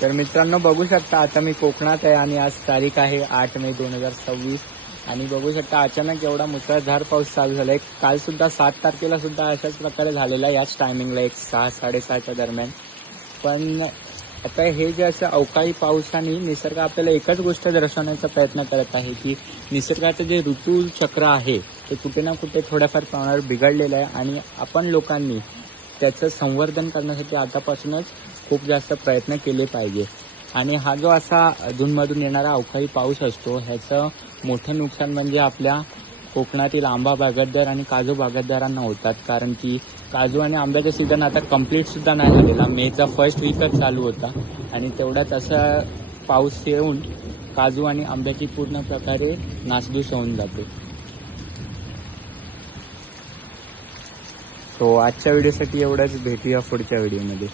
तर मित्रांनो बघू शकता आता मी कोकणात आहे आणि आज तारीख आहे 8 मे 2026 आणि बघू शकता अचानक एवढा मुसळधार पाऊस चालू झाला आहे. काल सुद्धा 7 तारखेला सुद्धा अशाच प्रकारे झालेला याच टायमिंगला 6-6:30च्या दरम्यान. पण आता हे जे असं अवकाळी पावसाने निसर्ग आपल्याला एकच गोष्ट दर्शवण्याचा प्रयत्न करत आहे की निसर्गाचं जे ऋतुचक्र आहे ते कुठे ना कुठे थोड्याफार प्रमाणावर बिघडलेलं आहे आणि आपण लोकांनी त्याचं संवर्धन करण्यासाठी आतापासूनच खूप जास्त प्रयत्न केले पाहिजे. आणि हा जो असा अधूनमधून येणारा अवकाळी पाऊस असतो ह्याचं मोठं नुकसान म्हणजे आपल्या कोकणातील आंबा बागायतदार आणि काजू बागायतदारांना होतात. कारण की काजू आणि आंब्याचा सीझन आता कंप्लीटसुद्धा नाही झालेला. मेचा फर्स्ट वीकच चालू होता आणि तेवढ्यात असा पाऊस येऊन काजू आणि आंब्याची पूर्ण प्रकारे नासधूस होऊन जाते. सो आजच्या व्हिडिओसाठी एवढंच. भेटूया पुढच्या व्हिडिओमध्ये.